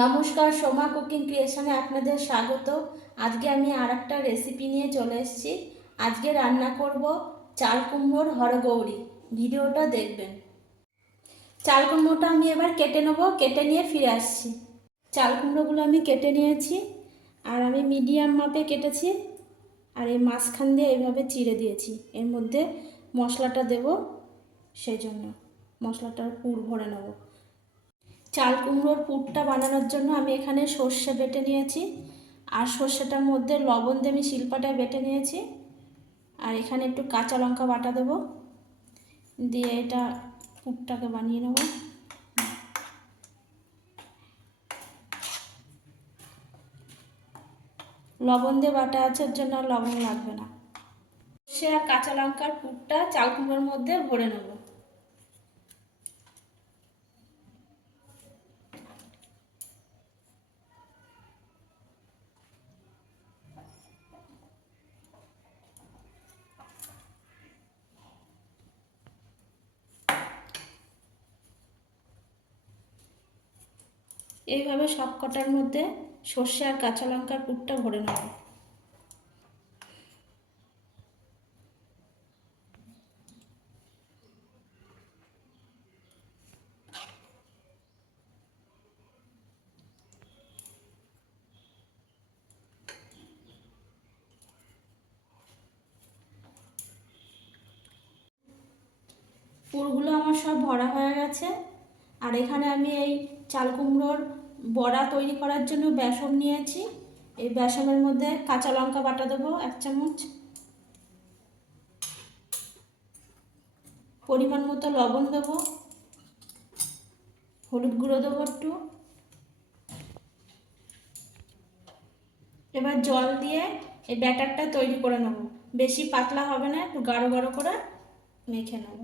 নমস্কার, সোমা কুকিং ক্রিয়েশনে আপনাদের স্বাগত। আজকে আমি আরেকটা রেসিপি নিয়ে চলে এসেছি। আজকে রান্না করব চাল কুমড়োর হরগৌরি। ভিডিওটা দেখবেন। চাল কুমড়োটা আমি এবার কেটে নেব, কেটে নিয়ে ফিরে আসছি। চাল কুমড়োগুলো আমি কেটে নিয়েছি, আর আমি মিডিয়াম মাপে কেটেছি, আর এই মাঝখান দিয়ে এইভাবে চিড়ে দিয়েছি। এর মধ্যে মশলাটা দেব, সেই জন্য মশলাটার পুর ভরে নেব। চাল কুমড়োর পুরটা বানানোর জন্য আমি এখানে সর্ষে বেটে নিয়েছি, আর সর্ষেটার মধ্যে লবণ দিয়ে আমি শিলপাটায় বেটে নিয়েছি। আর এখানে একটু কাঁচা লঙ্কা বাটা দেব, দিয়ে এটা পুরটাকে বানিয়ে নেব। লবণ দিয়ে বাটা আছে, ওর জন্য আর লবণ লাগবে না। সর্ষে আর কাঁচা লঙ্কার পুরটা চাল কুমড়োর মধ্যে ভরে নেব। এইভাবে সব কটার মধ্যে সর্ষে আর কাঁচা লঙ্কার পুরটা ভরে নেব। পুরগুলো আমার সব ভরা হয়ে গেছে। আর এখানে আমি এই চাল কুমড়োর বড়া তৈরি করার জন্য বেসন নিয়েছি। এই বেসনের মধ্যে কাঁচা লঙ্কা বাটা দেবো 1 চামচ, পরিমাণ মতো লবণ দেবো, হলুদ গুঁড়ো দেবো একটু। এবার জল দিয়ে এই ব্যাটারটা তৈরি করে নেব। বেশি পাতলা হবে না, একটু গাঢ় গাঢ় করে মেখে নেব।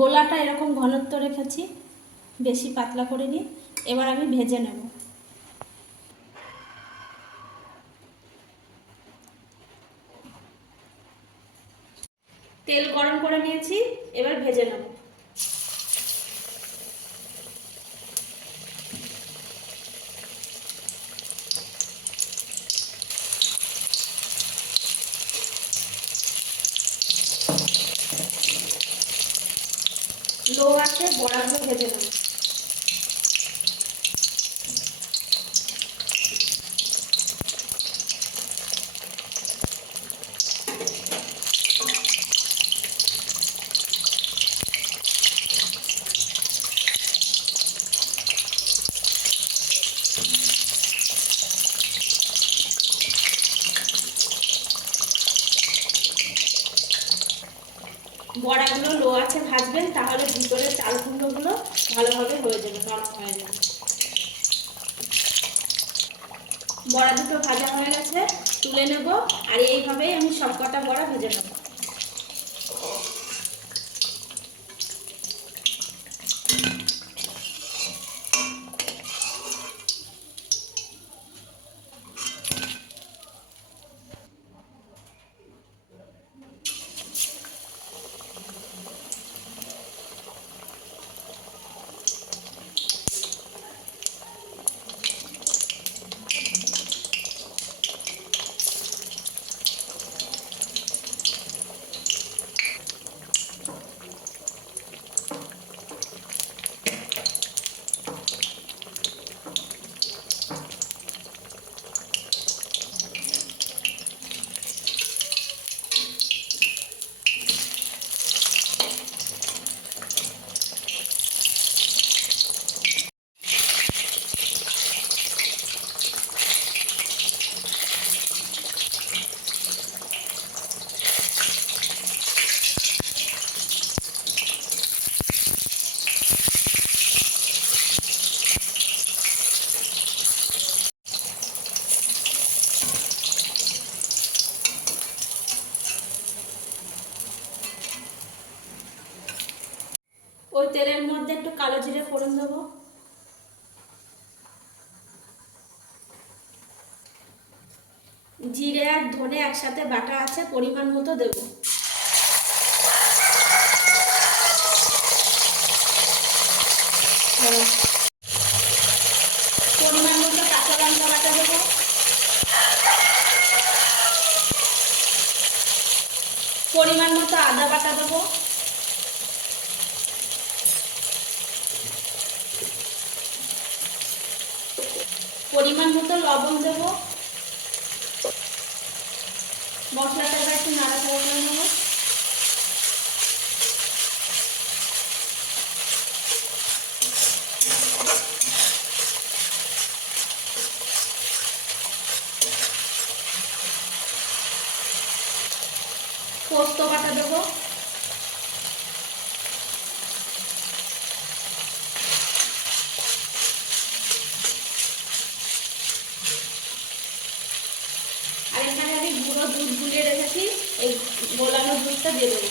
গোলাটা এরকম ঘনত্ব রেখেছি, বেশি পাতলা করিনি। এবার আমি ভেজে নেব। তেল গরম করে নিয়েছি, এবার ভেজে নেব। লো আছে বড়াগুলো ভেজে নেব। বড়াগুলো লো আছে ভাজবেন, তাহলে ভিতরে চাল কুমড়োগুলো ভালোভাবে হয়ে যাবে, নরম হয়ে যাবে। বড়া দুটো ভাজা হয়ে গেছে, তুলে নেব। আর এইভাবেই আমি সব কটা বড়া ভেজে নেব। ওই তেলের মধ্যে একটু কালো জিরে ফোড়ন দেবো, জিরে আর ধনে একসাথে বাটা আছে, পরিমাণ মতো দেবো। পরিমাণ মতো কাঁচা লঙ্কা বাটা দেবো, পরিমাণ মতো আদা বাটা দেবো, পরিমাণ মতো লবণ দেবো। মশলাটা এবার একটু নাড়াচাড়া করে নেবো। পোস্ত বাটা দেবো, আর এখানে আমি গুঁড়ো দুধ গুলিয়ে রেখেছি, এই গোলানো দুধটা দিয়ে দেবো।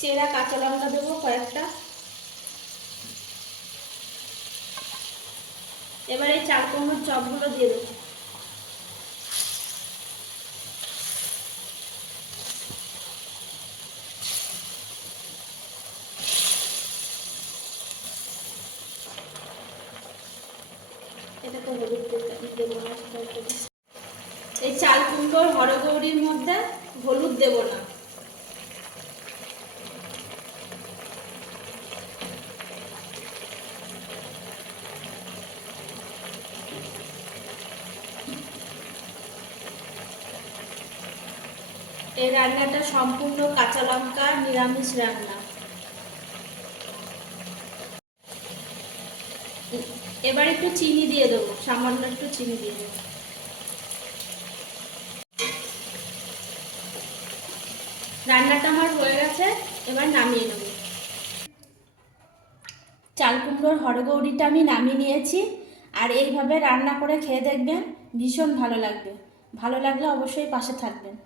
চেরা কাঁচা লঙ্কা দেবো কয়েকটা। এবার এই 4 কুমড়োর চপগুলো দিয়ে দেবো। এটা তো হলুদ দেবো না, এই চাল কুমড়োর হরগৌরির মধ্যে হলুদ দেবো না। এই রান্নাটা সম্পূর্ণ কাঁচা লঙ্কা নিরামিষ রান্না। এবার একটু চিনি দিয়ে দেবো, সামান্য একটু চিনি দিয়ে দেবো। রান্নাটা আমার হয়ে গেছে, এবার নামিয়ে নেব। চাল কুমড়োর হরগৌরিটা আমি নামিয়ে নিয়েছি, আর এইভাবে রান্না করে খেয়ে দেখবেন, ভীষণ ভালো লাগবে। ভালো লাগলে অবশ্যই পাশে থাকবেন।